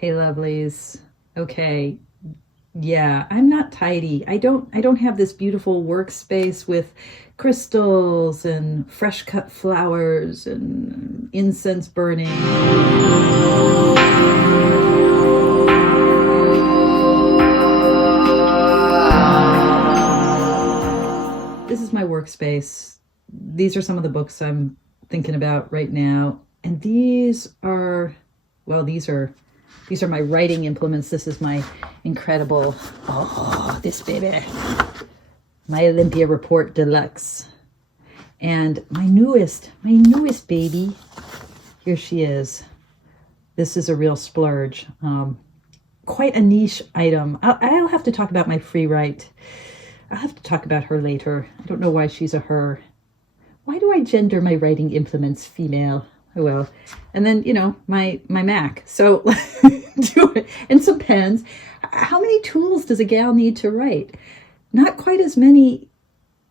Hey, lovelies. Okay. Yeah, I'm not tidy. I don't have this beautiful workspace with crystals and fresh cut flowers and incense burning. This is my workspace. These are some of the books I'm thinking about right now. And these are, well, these are my writing implements. This is my incredible, this baby, my Olympia Report Deluxe. And my newest baby, here she is. This is a real splurge. Quite a niche item. I'll have to talk about my free write. I'll have to talk about her later. I don't know why she's a her. Why do I gender my writing implements female? Oh well. And then, you know, my Mac. So, and some pens. How many tools does a gal need to write? Not quite as many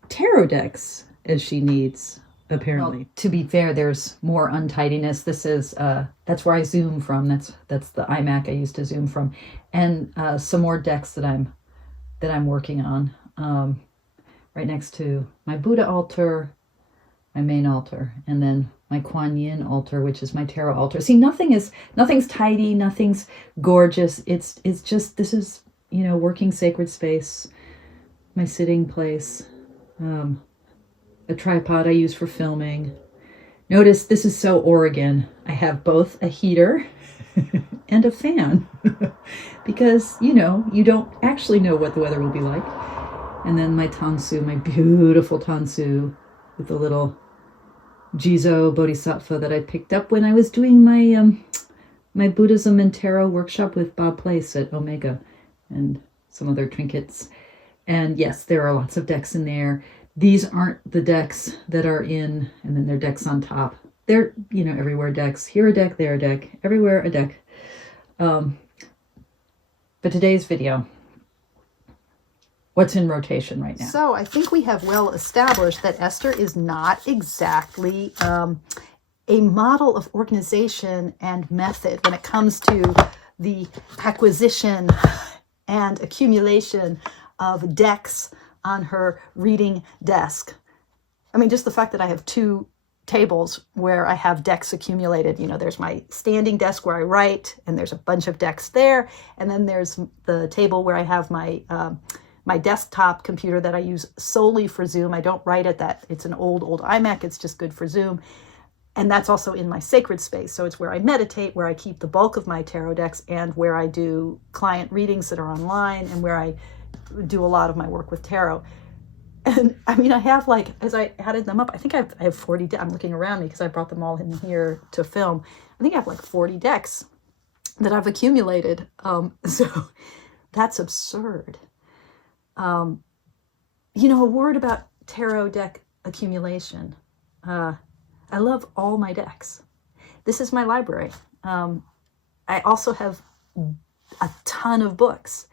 tarot decks as she needs, apparently. Well, to be fair, there's more untidiness. This is, that's where I zoom from. That's the iMac I used to zoom from. And some more decks that I'm working on. Right next to my Buddha altar, my main altar, and then my Kuan Yin altar, which is my tarot altar. See, nothing's tidy, nothing's gorgeous. It's just, this is, you know, working sacred space, my sitting place, a tripod I use for filming. Notice this is so Oregon. I have both a heater and a fan because, you know, you don't actually know what the weather will be like. And then my tansu, my beautiful tansu with the little Jizo Bodhisattva that I picked up when I was doing my my Buddhism and Tarot workshop with Bob Place at Omega, and some other trinkets. And yes, there are lots of decks in there. These aren't the decks that are in, and then there are decks on top. They're, you know, everywhere decks. Here a deck, there a deck, everywhere a deck. But today's video, what's in rotation right now? So I think we have well established that Esther is not exactly a model of organization and method when it comes to the acquisition and accumulation of decks on her reading desk. I mean, just the fact that I have two tables where I have decks accumulated. You know, there's my standing desk where I write, and there's a bunch of decks there. And then there's the table where I have my my desktop computer that I use solely for Zoom. I don't write at that. It's an old iMac. It's just good for Zoom. And that's also in my sacred space. So it's where I meditate, where I keep the bulk of my tarot decks, and where I do client readings that are online, and where I do a lot of my work with tarot. And I mean, I have, like, as I added them up, I think I have 40 decks. I'm looking around me because I brought them all in here to film. I think I have like 40 decks that I've accumulated. So that's absurd. You know, a word about tarot deck accumulation. I love all my decks. This is my library. I also have a ton of books.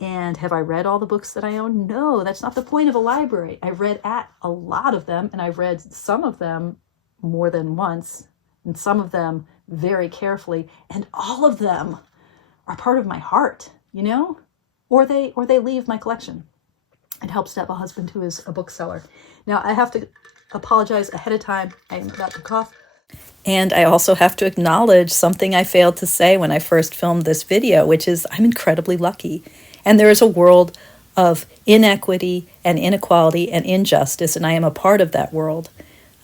And have I read all the books that I own? No, that's not the point of a library. I've read at a lot of them, and I've read some of them more than once, and some of them very carefully, and all of them are part of my heart, you know? Or they leave my collection. It helps to have a husband who is a bookseller. Now, I have to apologize ahead of time. I'm about to cough. And I also have to acknowledge something I failed to say when I first filmed this video, which is I'm incredibly lucky. And there is a world of inequity and inequality and injustice, and I am a part of that world.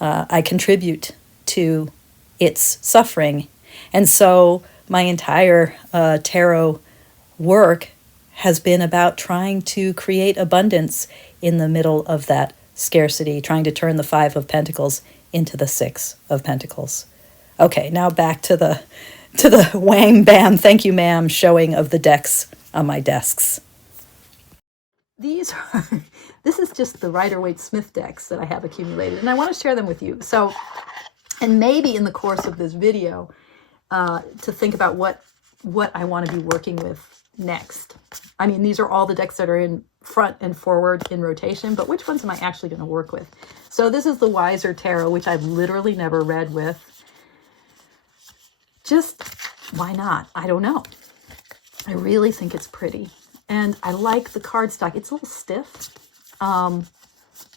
I contribute to its suffering. And so my entire tarot work has been about trying to create abundance in the middle of that scarcity, trying to turn the 5 of Pentacles into the 6 of Pentacles. Okay, now back to the wham bam, thank you ma'am, showing of the decks on my desks. This is just the Rider-Waite-Smith decks that I have accumulated, and I want to share them with you. So, and maybe in the course of this video, to think about what I want to be working with next. I mean, these are all the decks that are in front and forward in rotation, but which ones am I actually going to work with? So this is the Weiser Tarot, which I've literally never read with. Just why not? I don't know. I really think it's pretty. And I like the cardstock. It's a little stiff, a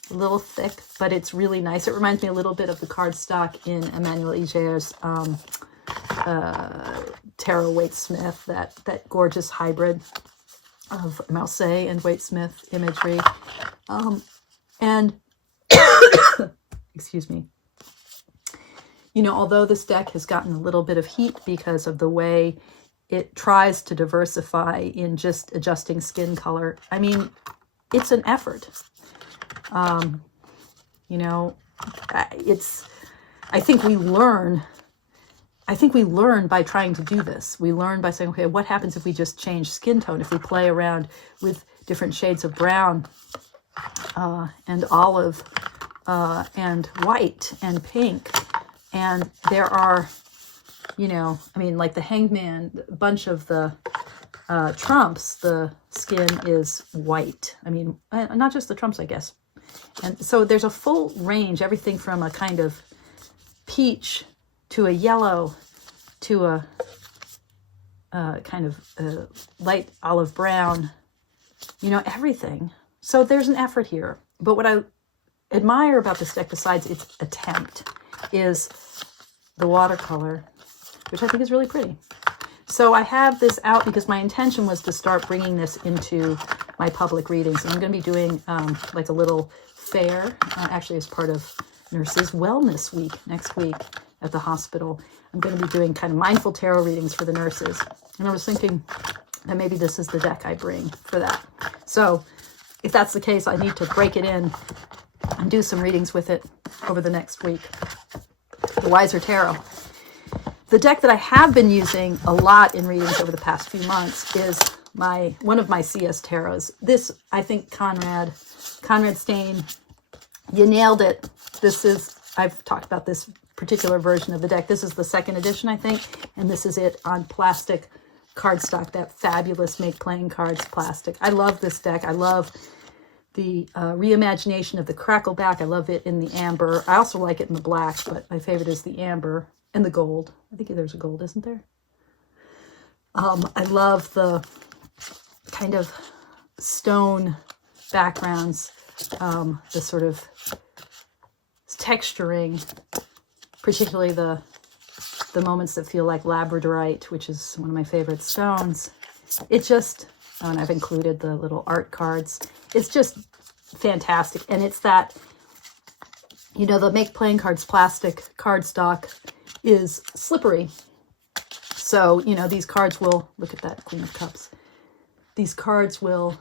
little thick, but it's really nice. It reminds me a little bit of the cardstock in Emmanuel Iger's Tarot Waite-Smith, that gorgeous hybrid of Marseille and Waite-Smith imagery. And, excuse me, you know, although this deck has gotten a little bit of heat because of the way it tries to diversify in just adjusting skin color, I mean, it's an effort. You know, I think we learn by trying to do this. We learn by saying, okay, what happens if we just change skin tone, if we play around with different shades of brown and olive and white and pink. And there are, you know, I mean, like the Hangman, a bunch of the trumps, the skin is white. I mean, not just the trumps, I guess. And so there's a full range, everything from a kind of peach to a yellow to a kind of light olive brown, you know, everything. So there's an effort here. But what I admire about this deck, besides its attempt, is the watercolor, which I think is really pretty. So I have this out because my intention was to start bringing this into my public readings. And I'm going to be doing like a little fair, actually as part of Nurses Wellness Week next week at the hospital. I'm going to be doing kind of mindful tarot readings for the nurses. And I was thinking that maybe this is the deck I bring for that. So if that's the case, I need to break it in and do some readings with it over the next week. The Weiser Tarot. The deck that I have been using a lot in readings over the past few months is one of my CS tarots. This, I think, Conrad Steyn, you nailed it. This is, I've talked about this particular version of the deck. This is the second edition, I think, and this is it on plastic cardstock, that fabulous Make Playing Cards plastic. I love this deck. I love the reimagination of the crackleback. I love it in the amber. I also like it in the black, but my favorite is the amber and the gold. I think there's a gold, isn't there? I love the kind of stone backgrounds, the sort of texturing, particularly the moments that feel like labradorite, which is one of my favorite stones. It just, oh, and I've included the little art cards. It's just fantastic. And it's that, you know, the Make Playing Cards plastic cardstock is slippery. So, you know, these cards will, look at that Queen of Cups. These cards will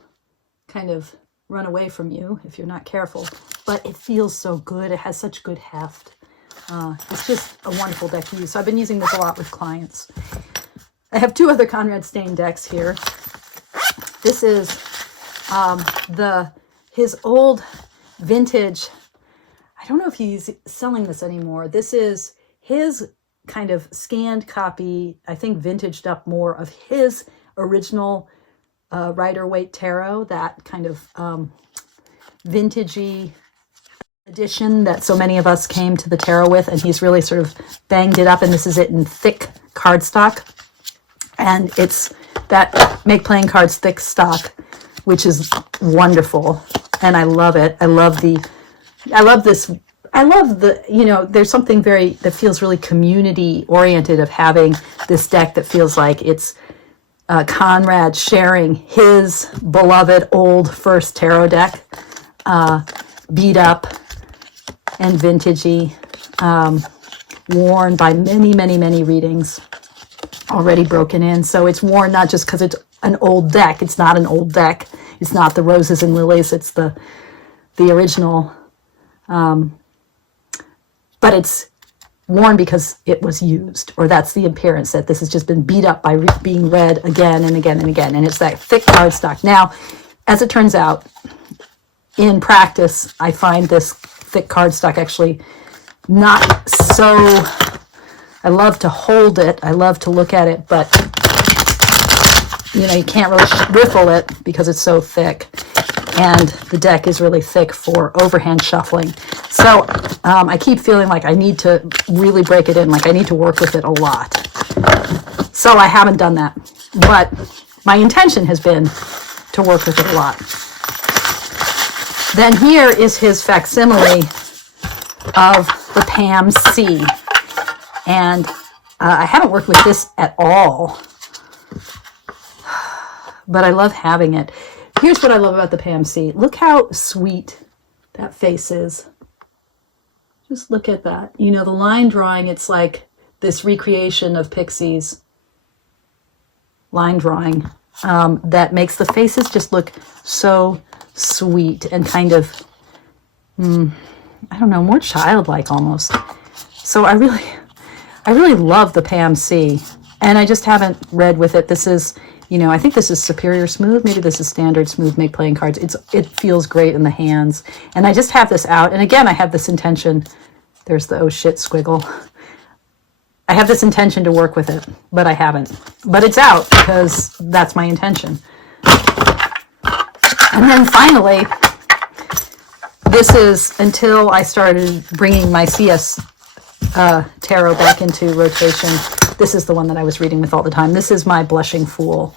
kind of run away from you if you're not careful. But it feels so good. It has such good heft. It's just a wonderful deck to use. So I've been using this a lot with clients. I have two other Conrad Steyn decks here. This is his old vintage. I don't know if he's selling this anymore. This is his kind of scanned copy, I think vintaged up more, of his original Rider-Waite Tarot, that kind of vintagey edition that so many of us came to the tarot with, and he's really sort of banged it up, and this is it in thick cardstock. And it's that Make Playing Cards thick stock, which is wonderful, and I love it. I love the, you know, there's something that feels really community oriented of having this deck that feels like it's Conrad sharing his beloved old first tarot deck, beat up and vintagey, worn by many, many, many readings, already broken in. So it's worn not just because it's an old deck. It's not an old deck. It's not the Roses and Lilies. It's the original. But it's worn because it was used, or that's the appearance that this has just been beat up by being read again and again and again. And it's that thick cardstock. Now, as it turns out, in practice, I find this thick cardstock actually not so, I love to hold it, I love to look at it, but you know, you can't really riffle it because it's so thick, and the deck is really thick for overhand shuffling. So I keep feeling like I need to really break it in, like I need to work with it a lot. So I haven't done that, but my intention has been to work with it a lot. Then here is his facsimile of the Pam C. And I haven't worked with this at all, but I love having it. Here's what I love about the Pam C. Look how sweet that face is. Just look at that. You know, the line drawing, it's like this recreation of Pixie's line drawing that makes the faces just look so sweet and kind of, I don't know, more childlike almost. So I really love the Pam C, and I just haven't read with it. This is, you know, I think this is Superior Smooth. Maybe this is Standard Smooth Make Playing Cards. It feels great in the hands, and I just have this out. And again, I have this intention. There's the oh shit squiggle. I have this intention to work with it, but I haven't. But it's out because that's my intention. And then finally, this is until I started bringing my CS tarot back into rotation. This is the one that I was reading with all the time. This is my Blushing Fool.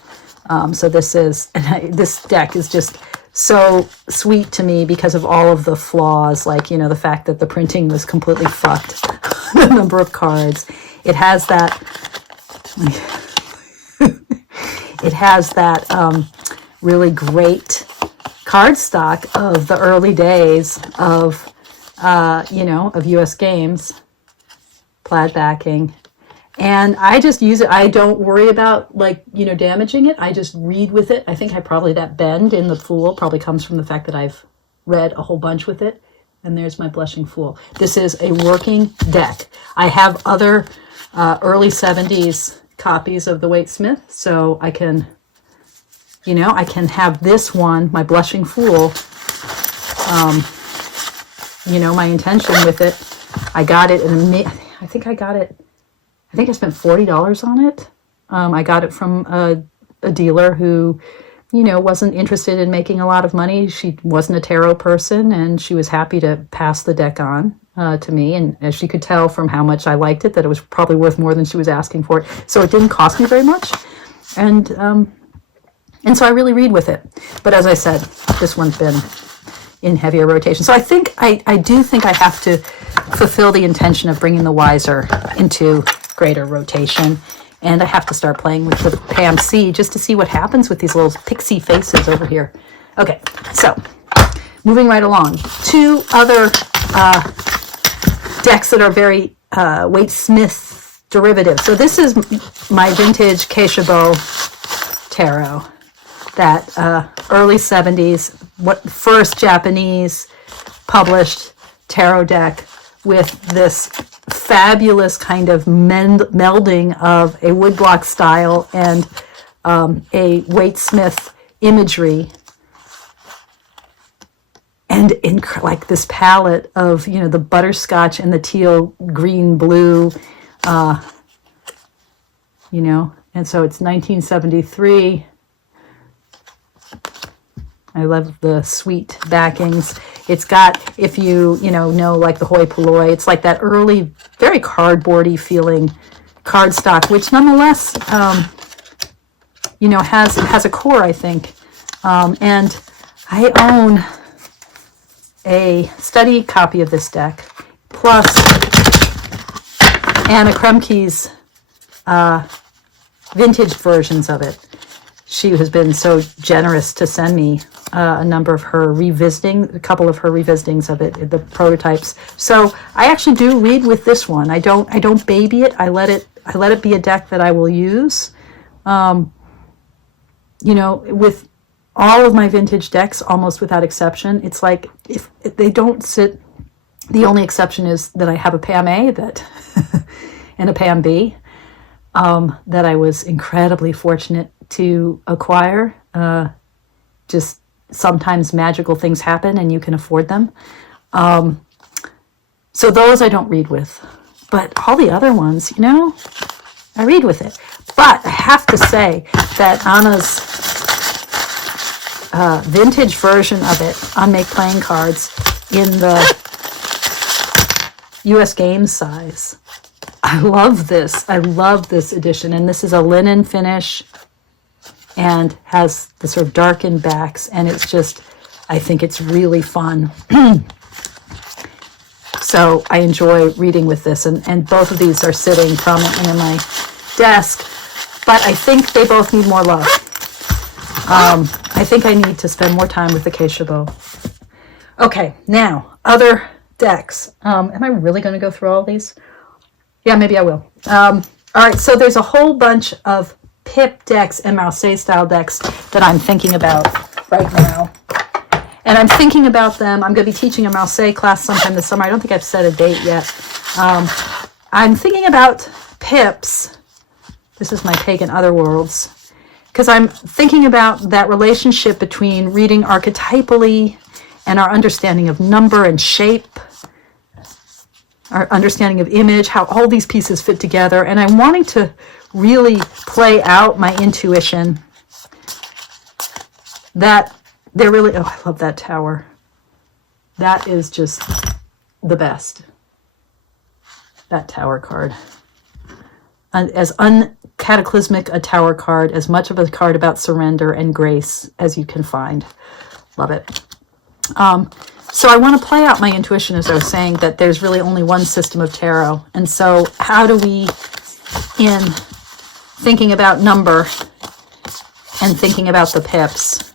So this is, this deck is just so sweet to me because of all of the flaws, like, you know, the fact that the printing was completely fucked, the number of cards. It has that, really great cardstock of the early days of, of US games, plaid backing. And I just use it. I don't worry about, like, you know, damaging it. I just read with it. I think that bend in the Fool probably comes from the fact that I've read a whole bunch with it. And there's my Blushing Fool. This is a working deck. I have other early 70s copies of the Waite Smith, so I can, you know, I can have this one, my Blushing Fool, you know, my intention with it. I got it I think I spent $40 on it. I got it from a dealer who, you know, wasn't interested in making a lot of money. She wasn't a tarot person, and she was happy to pass the deck on to me. And as she could tell from how much I liked it, that it was probably worth more than she was asking for it. So it didn't cost me very much. And so I really read with it. But as I said, this one's been in heavier rotation. So I think, I do think I have to fulfill the intention of bringing the Weiser into greater rotation. And I have to start playing with the Pam C just to see what happens with these little pixie faces over here. Okay, so moving right along. Two other decks that are very Waite Smith derivatives. So this is my vintage Keishobou Tarot, that early 70s, first Japanese published tarot deck with this fabulous kind of melding of a woodblock style and a Waite Smith imagery, and in like this palette of, you know, the butterscotch and the teal green blue, you know, and so it's 1973. I love the sweet backings. It's got, if you know, like the hoi polloi, it's like that early, very cardboardy feeling cardstock, which nonetheless, you know, has a core, I think. And I own a study copy of this deck, plus Anna Kremke's vintage versions of it. She has been so generous to send me a couple of her revisitings of it, the prototypes. So I actually do read with this one. I don't baby it. I let it be a deck that I will use. You know, with all of my vintage decks, almost without exception, it's like if they don't sit. The only exception is that I have a Pam A and a Pam B that I was incredibly fortunate to acquire. Just sometimes magical things happen and you can afford them. So those I don't read with. But all the other ones, you know, I read with it. But I have to say that Anna's vintage version of it on Make Playing Cards in the US Games size, I love this. I love this edition. And this is a linen finish and has the sort of darkened backs. And it's just, I think it's really fun. So I enjoy reading with this. And both of these are sitting prominently on my desk. But I think they both need more love. I think I need to spend more time with the Keishobou. Okay, now, other decks. Am I really going to go through all these? Yeah, maybe I will. All right, so there's a whole bunch of Pip decks and Marseille style decks that I'm thinking about right now. And I'm thinking about them. I'm going to be teaching a Marseille class sometime this summer. I don't think I've set a date yet. I'm thinking about Pips. This is my Pagan Otherworlds. Because I'm thinking about that relationship between reading archetypally and our understanding of number and shape, our understanding of image, how all these pieces fit together. And I'm wanting to really play out my intuition that they're really, oh, I love that tower. That is just the best. That tower card. And as uncataclysmic a tower card, as much of a card about surrender and grace as you can find. Love it. So I want to play out my intuition, as I was saying, that there's really only one system of tarot. And so how do we, in thinking about number and thinking about the pips,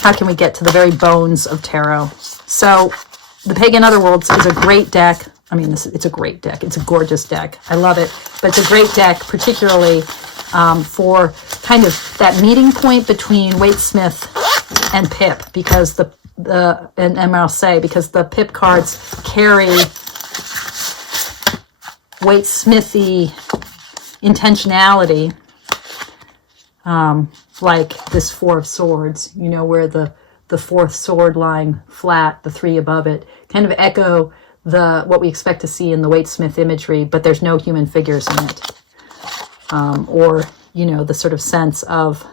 how can we get to the very bones of tarot? So the Pagan Otherworlds is a great deck. I mean, it's a great deck. It's a gorgeous deck. I love it. But it's a great deck, particularly for kind of that meeting point between Waite-Smith and Pip, because and Marseille, because the Pip cards carry Waite-Smithy intentionality, like this Four of Swords, you know, where the fourth sword lying flat, the three above it, kind of echo what we expect to see in the Waite-Smith imagery, but there's no human figures in it. Or, you know, the sort of sense of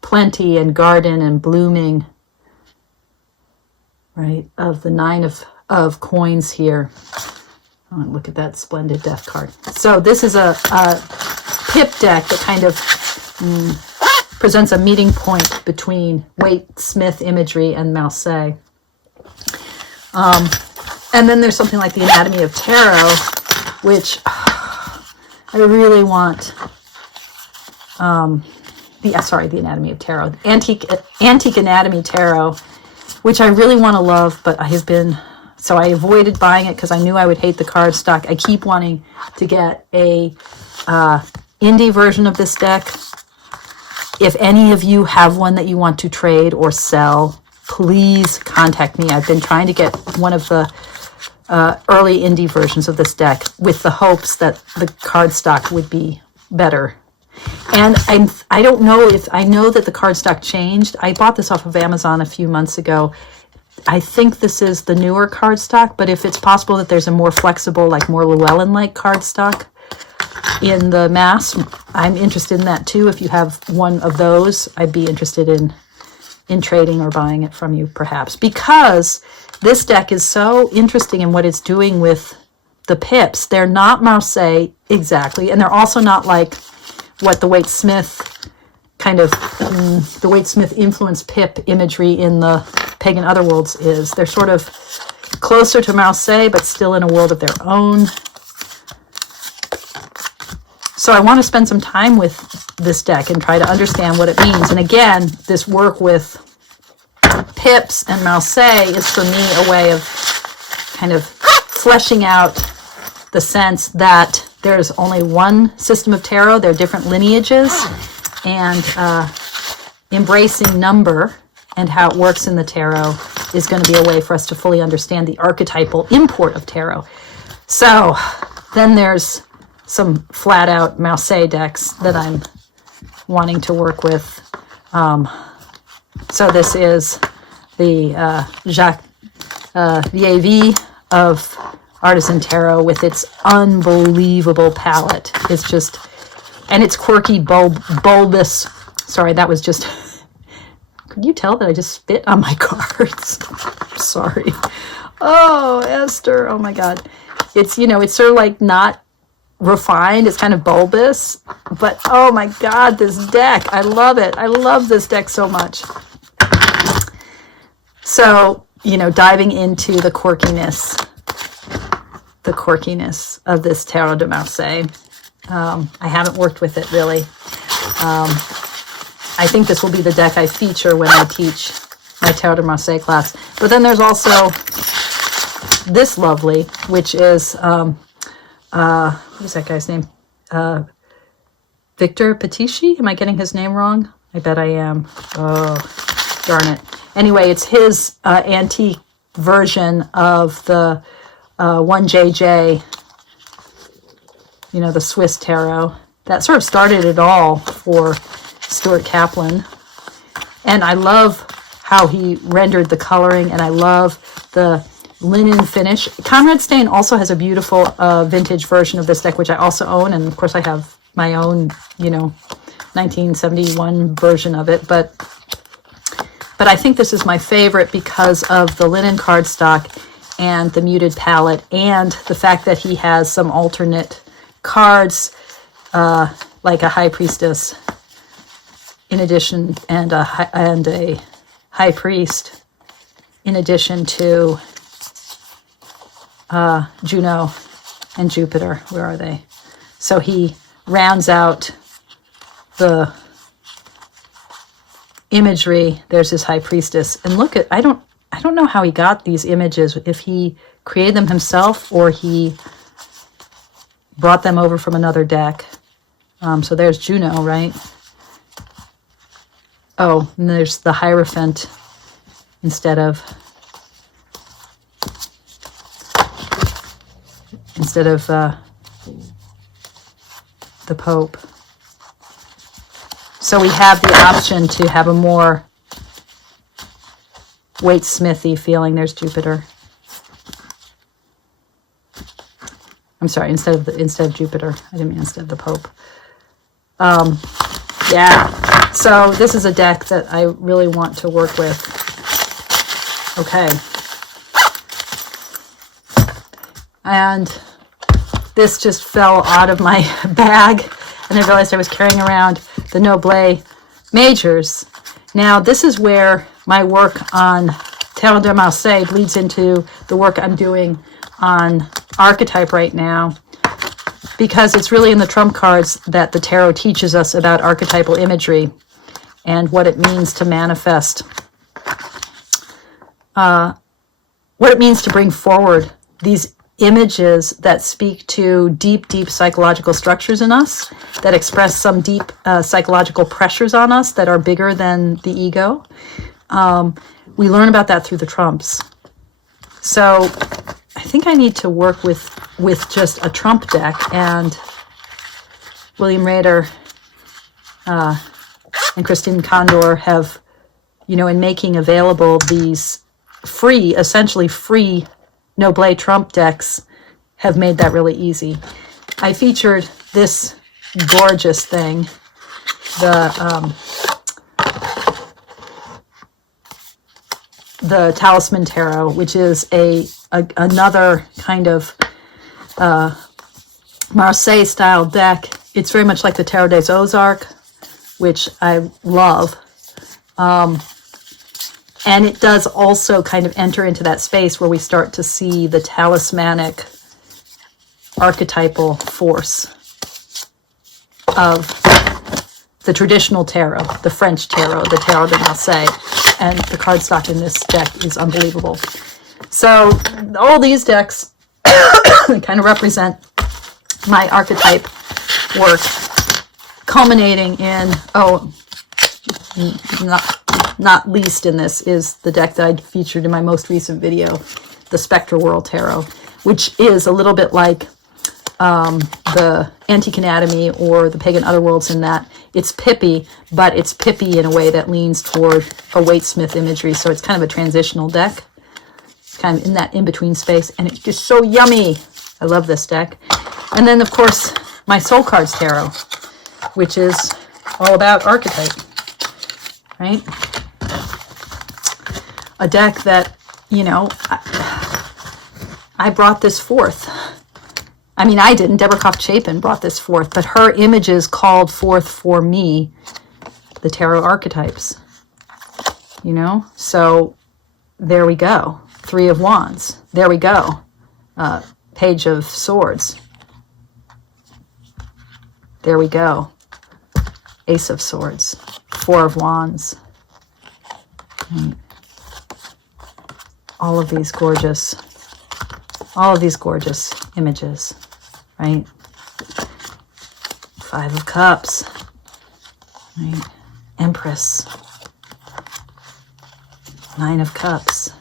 plenty and garden and blooming, right, of the nine of coins here. Oh, look at that splendid death card. So this is a Pip deck that kind of presents a meeting point between Waite-Smith imagery and Marseille. And then there's something like the Anatomy of Tarot, which I really want. The Anatomy of Tarot, Antique Anatomy Tarot, which I really want to love, but so I avoided buying it because I knew I would hate the cardstock. I keep wanting to get a indie version of this deck. If any of you have one that you want to trade or sell, please contact me. I've been trying to get one of the early indie versions of this deck with the hopes that the cardstock would be better. And I don't know if I know that the cardstock changed. I bought this off of Amazon a few months ago. I think this is the newer cardstock, but if it's possible that there's a more flexible, like more Llewellyn-like cardstock in the mass, I'm interested in that too. If you have one of those, I'd be interested in trading or buying it from you, perhaps, because this deck is so interesting in what it's doing with the pips. They're not Marseille exactly, and they're also not like what the Waite-Smith kind of, the Waite-Smith influenced pip imagery in the Pagan Otherworlds is. They're sort of closer to Marseille, but still in a world of their own. So I want to spend some time with this deck and try to understand what it means. And again, this work with pips and Marseille is for me a way of kind of fleshing out the sense that there's only one system of tarot. There are different lineages, and embracing number and how it works in the tarot is going to be a way for us to fully understand the archetypal import of tarot. So then there's some flat out Marseille decks that I'm wanting to work with. So this is the Jacques Vieville of Artisan Tarot with its unbelievable palette. It's just, and it's quirky, bulbous. Sorry, that was just, could you tell that I just spit on my cards? Sorry. Oh, Esther, oh my God. It's, you know, it's sort of like not refined. It's kind of bulbous. But oh my God, this deck. I love it. I love this deck so much. So, you know, diving into the quirkiness of this Tarot de Marseille. I haven't worked with it really. I think this will be the deck I feature when I teach my Tarot de Marseille class. But then there's also this lovely, which is, what is that guy's name? Victor Pitisici? Am I getting his name wrong? I bet I am. Oh, darn it. Anyway, it's his antique version of the 1JJ, you know, the Swiss tarot. That sort of started it all for Stuart Kaplan. And I love how he rendered the coloring, and I love the linen finish. Conrad Steyn also has a beautiful vintage version of this deck, which I also own, and of course I have my own, you know, 1971 version of it, but I think this is my favorite because of the linen cardstock and the muted palette, and the fact that he has some alternate cards, like a High Priestess in addition, and a High Priest in addition to Juno and Jupiter. Where are they? So he rounds out the imagery. There's his High Priestess, and look at, I don't know how he got these images, if he created them himself or he brought them over from another deck. So there's Juno, right? Oh, and there's the Hierophant instead of the Pope. So we have the option to have a more Waite-Smithy feeling. There's Jupiter. I'm sorry, instead of Jupiter. I didn't mean instead of the Pope. Yeah. So this is a deck that I really want to work with. Okay. And this just fell out of my bag, and I realized I was carrying around the Noblet Majors. Now, this is where my work on Tarot de Marseille bleeds into the work I'm doing on Archetype right now, because it's really in the trump cards that the tarot teaches us about archetypal imagery and what it means to manifest, what it means to bring forward these images that speak to deep, deep psychological structures in us, that express some deep psychological pressures on us that are bigger than the ego. We learn about that through the trumps. So I think I need to work with just a trump deck, and William Rader and Christine Condor have, you know, in making available these free, essentially free Noblet trump decks, have made that really easy. I featured this gorgeous thing, the Talisman Tarot, which is another kind of Marseille style deck. It's very much like the Tarot des Ozarks, which I love. And it does also kind of enter into that space where we start to see the talismanic archetypal force of the traditional tarot, the French tarot, the Tarot de Marseille, and the cardstock in this deck is unbelievable. So all these decks kind of represent my archetype work, culminating in, not least in this is the deck that I featured in my most recent video, the Spectrowhirl Tarot, which is a little bit like the Antique Anatomy or the Pagan Otherworlds in that it's pippy, but it's pippy in a way that leans toward a Waite-Smith imagery. So it's kind of a transitional deck, kind of in that in-between space, and it's just so yummy. I love this deck. And then, of course, my Soul Cards Tarot, which is all about archetype, right? A deck that, you know, I brought this forth I mean, I didn't. Deborah Koff Chapin brought this forth, but her images called forth for me the tarot archetypes. You know? So there we go. Three of Wands. There we go. Page of Swords. There we go. Ace of Swords. Four of Wands. All of these gorgeous images, right? Five of Cups, right? Empress. Nine of Cups.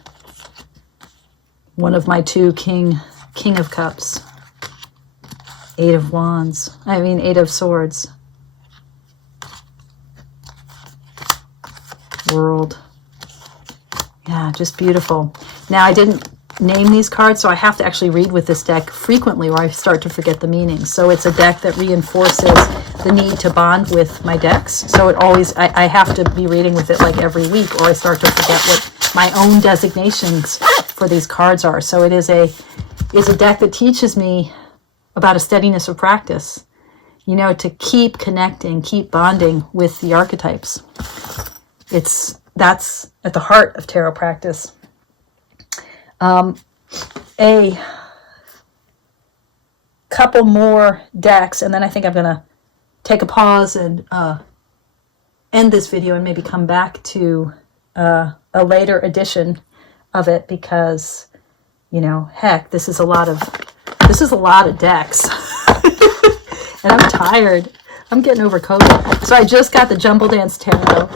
One of my two King of Cups. Eight of Wands. Eight of Swords. World. Yeah, just beautiful. Now, I didn't name these cards, so I have to actually read with this deck frequently or I start to forget the meaning. So it's a deck that reinforces the need to bond with my decks. So it always, I have to be reading with it like every week or I start to forget what my own designations for these cards are. So it is a deck that teaches me about a steadiness of practice, you know, to keep connecting, keep bonding with the archetypes. That's at the heart of tarot practice. A couple more decks, and then I think I'm going to take a pause and end this video and maybe come back to a later edition of it because, you know, heck, this is a lot of decks. And I'm tired. I'm getting over COVID. So I just got the Jumbledance Tarot.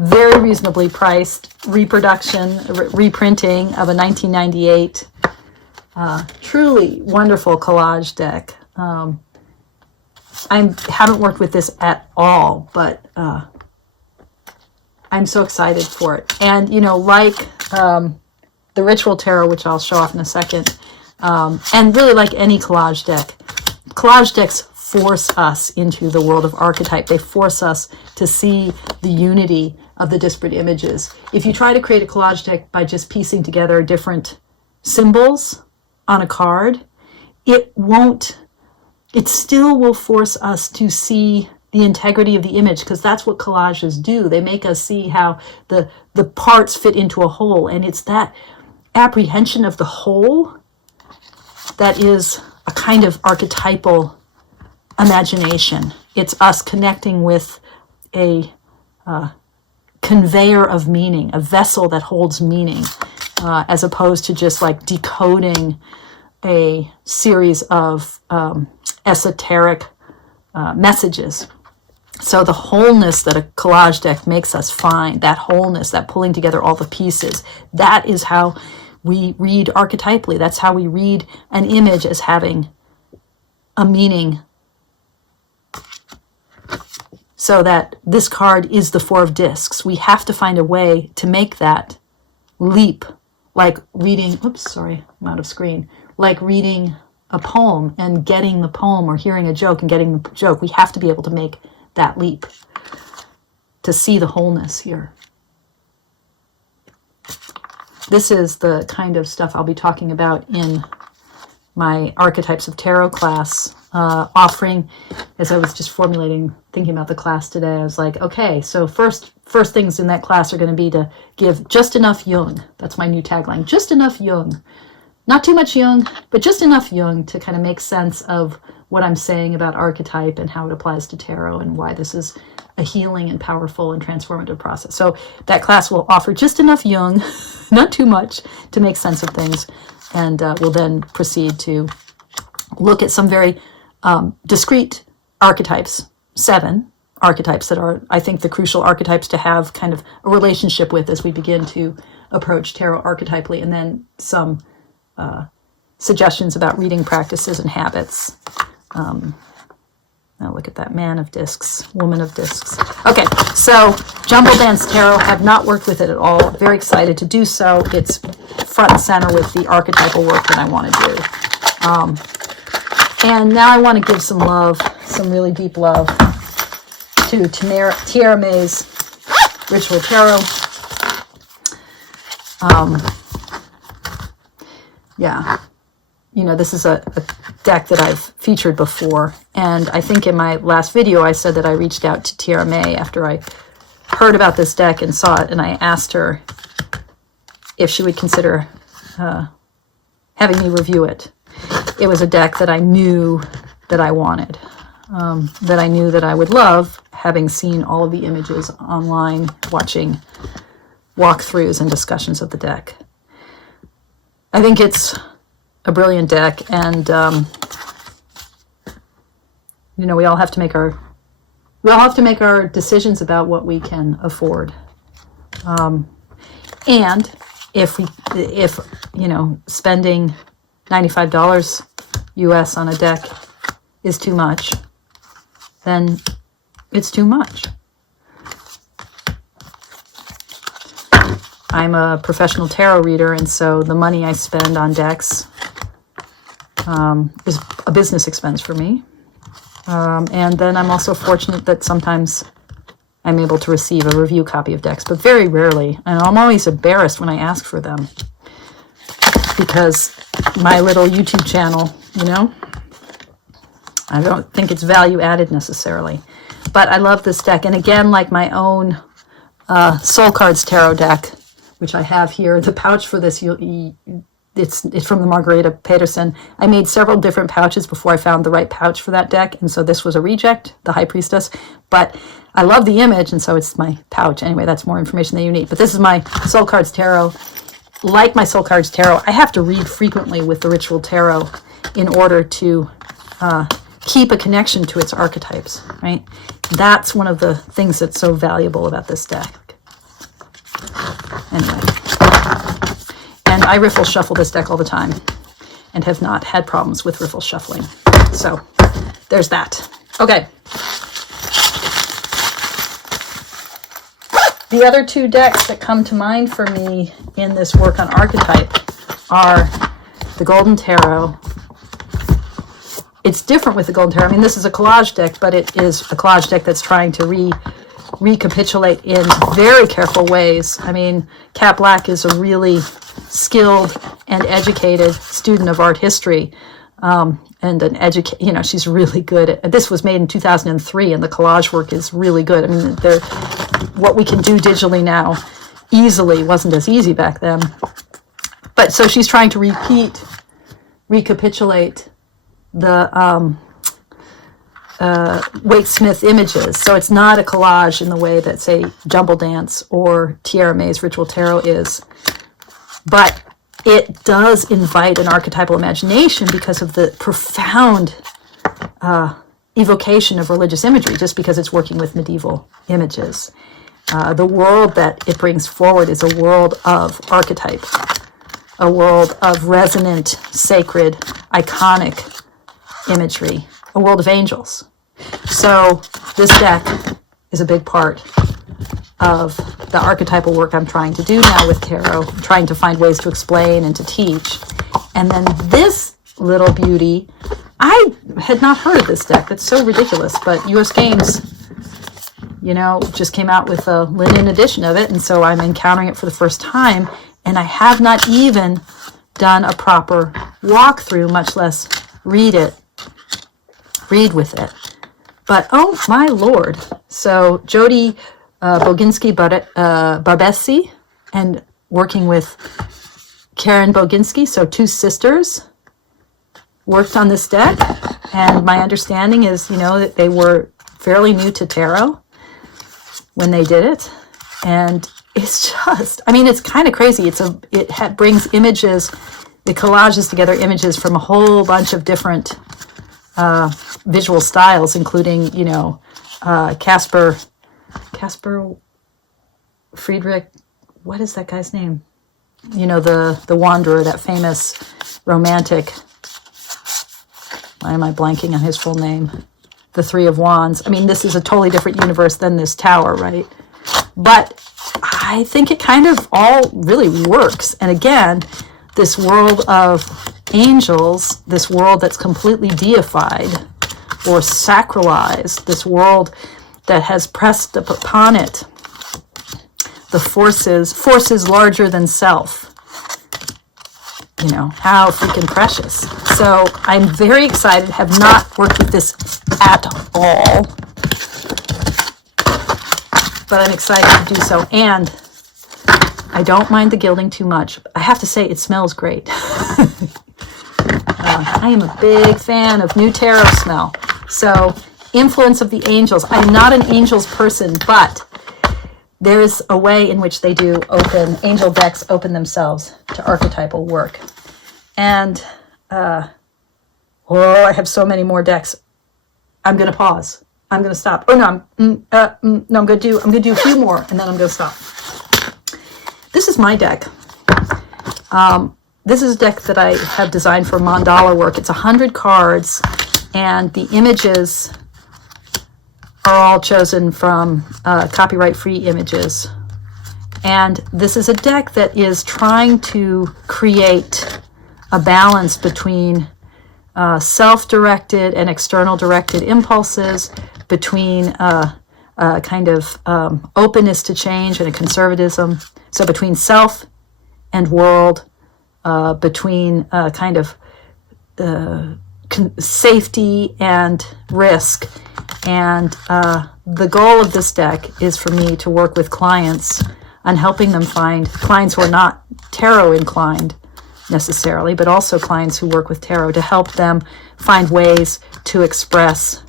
Very reasonably priced reprinting of a 1998 truly wonderful collage deck. I haven't worked with this at all, but I'm so excited for it. And, you know, like the Ritual Tarot, which I'll show off in a second, and really like any collage decks force us into the world of archetype. They force us to see the unity of the disparate images. If you try to create a collage deck by just piecing together different symbols on a card, it still will force us to see the integrity of the image, because that's what collages do. They make us see how the parts fit into a whole, and it's that apprehension of the whole that is a kind of archetypal imagination. It's us connecting with a conveyor of meaning, a vessel that holds meaning, as opposed to just like decoding a series of esoteric messages. So the wholeness that a collage deck makes us find, that wholeness, that pulling together all the pieces, that is how we read archetypally. That's how we read an image as having a meaning. So that this card is the Four of Discs. We have to find a way to make that leap, like reading, I'm out of screen, like reading a poem and getting the poem, or hearing a joke and getting the joke. We have to be able to make that leap to see the wholeness here. This is the kind of stuff I'll be talking about in my Archetypes of Tarot class, offering, as I was just thinking about the class today, I was like, okay, so first things in that class are going to be to give just enough Jung. That's my new tagline, just enough Jung. Not too much Jung, but just enough Jung to kind of make sense of what I'm saying about archetype and how it applies to tarot and why this is a healing and powerful and transformative process. So that class will offer just enough Jung, not too much, to make sense of things, and we'll then proceed to look at some very discrete archetypes, 7 archetypes that are, I think, the crucial archetypes to have kind of a relationship with as we begin to approach tarot archetypally, and then some suggestions about reading practices and habits. Now look at that, man of discs, woman of discs. Okay, so Jumbledance Tarot, have not worked with it at all. Very excited to do so. It's front and center with the archetypal work that I want to do. And now I want to give some love, some really deep love, to Tierra May's Ritual Tarot. this is a deck that I've featured before. And I think in my last video, I said that I reached out to Tierra after I heard about this deck and saw it. And I asked her if she would consider having me review it. It was a deck that I knew that I wanted, that I knew that I would love, having seen all of the images online, watching walkthroughs and discussions of the deck. I think it's a brilliant deck, and we all have to make our decisions about what we can afford. And if spending $95 US on a deck is too much, then it's too much. I'm a professional tarot reader, and so the money I spend on decks is a business expense for me. And then I'm also fortunate that sometimes I'm able to receive a review copy of decks, but very rarely. And I'm always embarrassed when I ask for them, because my little YouTube channel, I don't think it's value added necessarily. But I love this deck. And again, like my own Soul Cards Tarot deck, which I have here, the pouch for this, it's from the Margareta Pedersen. I made several different pouches before I found the right pouch for that deck. And so this was a reject, the High Priestess. But I love the image, and so it's my pouch. Anyway, that's more information than you need. But this is my Soul Cards Tarot. Like my Soul Cards Tarot, I have to read frequently with the Ritual Tarot in order to keep a connection to its archetypes, right? That's one of the things that's so valuable about this deck. Anyway. And I riffle shuffle this deck all the time and have not had problems with riffle shuffling. So there's that. Okay. The other two decks that come to mind for me in this work on Archetype are the Golden Tarot. It's different with the Golden Tarot. I mean, this is a collage deck, but it is a collage deck that's trying to recapitulate in very careful ways. I mean, Kat Black is a really skilled and educated student of art history, and an she's really good at, this was made in 2003, and the collage work is really good. I mean, what we can do digitally now easily wasn't as easy back then. But so she's trying to recapitulate the Waite-Smith images. So it's not a collage in the way that, say, Jumbledance or Tierra May's Ritual Tarot is. But it does invite an archetypal imagination because of the profound evocation of religious imagery, just because it's working with medieval images. The world that it brings forward is a world of archetype, a world of resonant, sacred, iconic imagery, a world of angels. So this deck is a big part of the archetypal work I'm trying to do now with tarot, trying to find ways to explain and to teach. And then this little beauty, I had not heard of this deck. That's so ridiculous, but US Games, just came out with a linen edition of it, and so I'm encountering it for the first time, and I have not even done a proper walkthrough, much less read with it. But oh my lord. So Jody Boginski Barbesi, and working with Karen Boginski, so two sisters, worked on this deck. And my understanding is, that they were fairly new to tarot when they did it. And it's just, it's kind of crazy. It brings images, it collages together images from a whole bunch of different visual styles, including, Casper Friedrich, what is that guy's name? The Wanderer, that famous romantic. Why am I blanking on his full name? The Three of Wands. This is a totally different universe than this tower, right? But I think it kind of all really works. And again, this world of angels, this world that's completely deified or sacralized, this world that has pressed upon it the forces larger than self, you know, how freaking precious. So I'm very excited, have not worked with this at all, but I'm excited to do so. And I don't mind the gilding too much. I have to say, it smells great. I am a big fan of new tarot smell. So, influence of the angels. I'm not an angels person, but there is a way in which they do angel decks open themselves to archetypal work. And, I have so many more decks. I'm going to pause. I'm going to stop. Oh, no, I'm going to do a few more, and then I'm going to stop. This is my deck. This is a deck that I have designed for mandala work. It's 100 cards, and the images are all chosen from copyright-free images. And this is a deck that is trying to create a balance between self-directed and external-directed impulses, between kind of openness to change and a conservatism. So between self and world, between kind of safety and risk. And the goal of this deck is for me to work with clients on helping them find clients who are not tarot inclined necessarily, but also clients who work with tarot, to help them find ways to express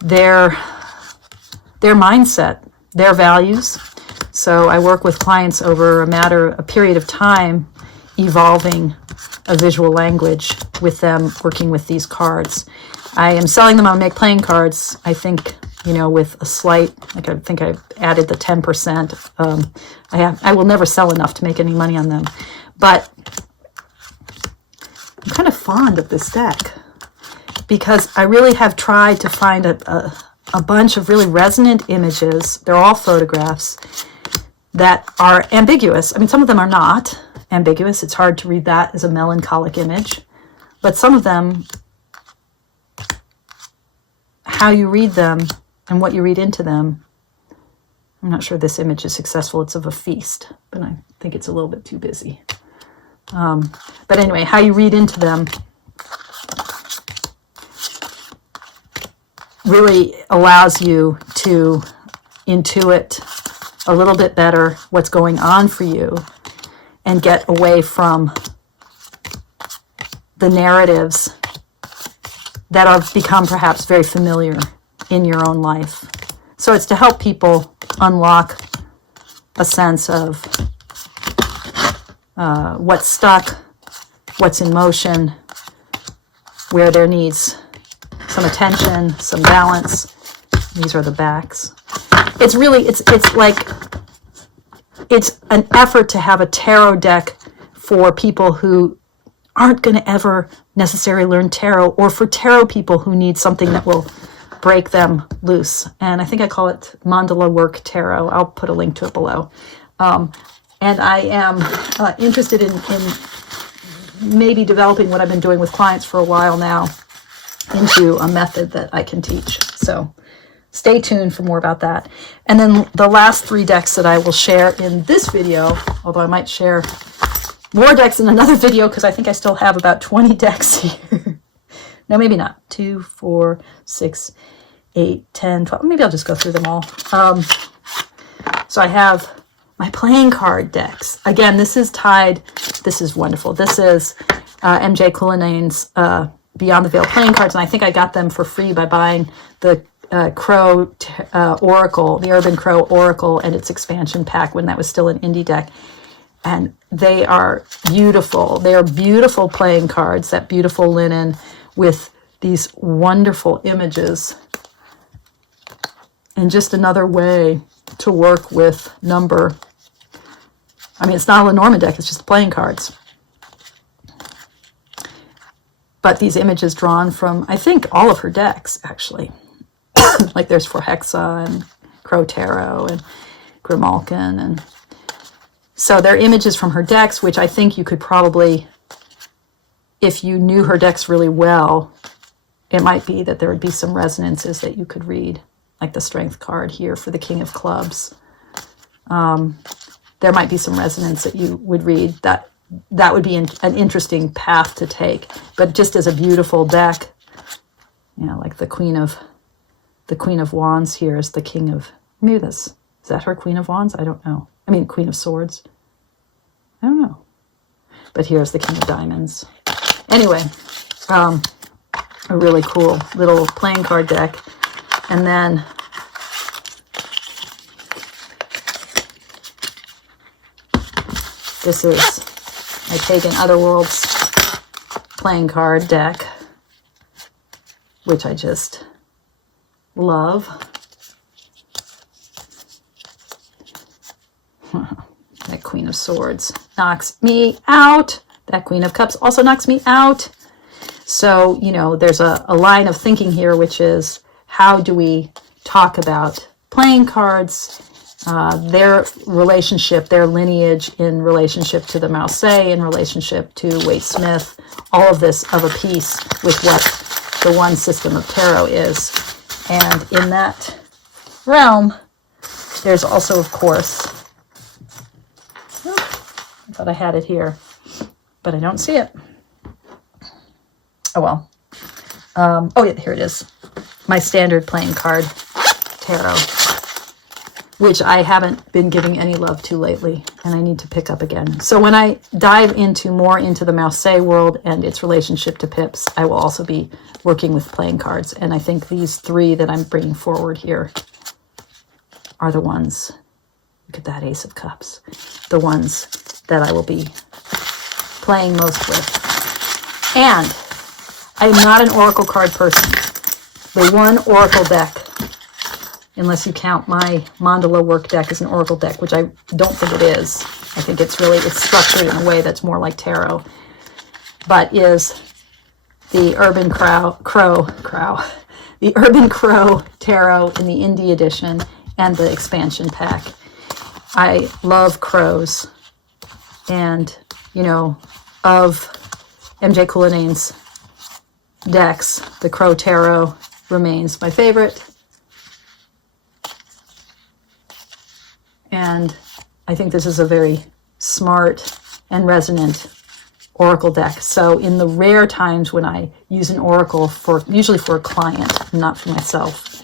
their mindset, their values. So I work with clients over a period of time, evolving a visual language with them, working with these cards. I am selling them on Make Playing Cards, I think, you know, with a slight, like I think I added the 10%. I will never sell enough to make any money on them. But I'm kind of fond of this deck because I really have tried to find a bunch of really resonant images. They're all photographs that are ambiguous. I mean, some of them are not ambiguous. It's hard to read that as a melancholic image. But some of them, how you read them and what you read into them, I'm not sure this image is successful. It's of a feast, but I think it's a little bit too busy. But anyway, how you read into them really allows you to intuit a little bit better what's going on for you and get away from the narratives that have become perhaps very familiar in your own life. So it's to help people unlock a sense of what's stuck, what's in motion, where there needs some attention, some balance. These are the backs. It's really, it's an effort to have a tarot deck for people who aren't going to ever necessarily learn tarot, or for tarot people who need something that will break them loose. And I think I call it Mandala Work Tarot. I'll put a link to it below. And I am interested in maybe developing what I've been doing with clients for a while now into a method that I can teach. So stay tuned for more about that. And then the last 3 decks that I will share in this video, although I might share more decks in another video because I think I still have about 20 decks here. No, maybe not. 2, 4, 6, 8, 10, 12. Maybe I'll just go through them all. So I have my playing card decks. Again, this is tied. This is wonderful. This is MJ Cullinane's Beyond the Veil playing cards, and I think I got them for free by buying the Crow Oracle, the Urban Crow Oracle, and its expansion pack when that was still an indie deck. And they are beautiful. They are beautiful playing cards, that beautiful linen with these wonderful images. And just another way to work with number. I mean, it's not a Lenormand deck, it's just playing cards. But these images drawn from, I think, all of her decks, actually. Like there's for Hexa and Crow Tarot and Grimalkin. And so they're images from her decks, which I think you could probably, if you knew her decks really well, it might be that there would be some resonances that you could read, like the Strength card here for the King of Clubs. There there might be some resonance that you would read. That would be an interesting path to take. But just as a beautiful deck, you know, like the Queen of Wands here is the King of, maybe is that her Queen of Wands? I don't know. I mean, Queen of Swords. I don't know. But here's the King of Diamonds. Anyway, a really cool little playing card deck. And then this is my Pagan Otherworlds playing card deck, which I just love. That Queen of Swords knocks me out. That Queen of Cups also knocks me out. So, you know, there's a line of thinking here, which is how do we talk about playing cards, their relationship, their lineage in relationship to the Marseille, in relationship to Waite Smith, all of this of a piece with what the one system of tarot is. And in that realm, there's also, of course, I thought I had it here, but I don't see it. Oh, well. Oh, yeah, here it is. My standard playing card tarot, which I haven't been giving any love to lately, and I need to pick up again. So when I dive more into the Marseille world and its relationship to pips, I will also be working with playing cards. And I think these three that I'm bringing forward here are the ones, look at that Ace of Cups, the ones that I will be playing most with. And I am not an oracle card person. The one oracle deck, unless you count my Mandala work deck as an oracle deck, which I don't think it is. I think it's structured in a way that's more like tarot, but is the Urban the Urban Crow Tarot in the Indie edition and the expansion pack. I love crows, and, you know, of MJ Cullinane's decks, the Crow Tarot remains my favorite. And I think this is a very smart and resonant oracle deck. So in the rare times when I use an oracle, usually for a client, not for myself,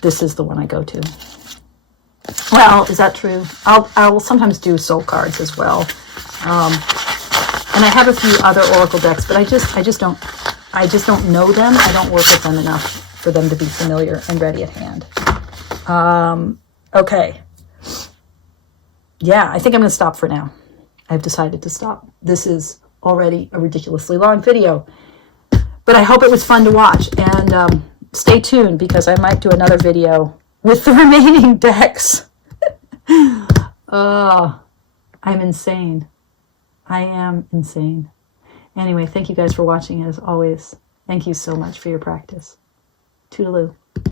this is the one I go to. Well, is that true? I'll sometimes do soul cards as well. And I have a few other oracle decks, but I just don't know them. I don't work with them enough for them to be familiar and ready at hand. Okay. Yeah, I think I'm going to stop for now. I've decided to stop. This is already a ridiculously long video, but I hope it was fun to watch. And stay tuned, because I might do another video with the remaining decks. I'm insane. I am insane. Anyway, thank you guys for watching. As always, thank you so much for your practice. Toodaloo.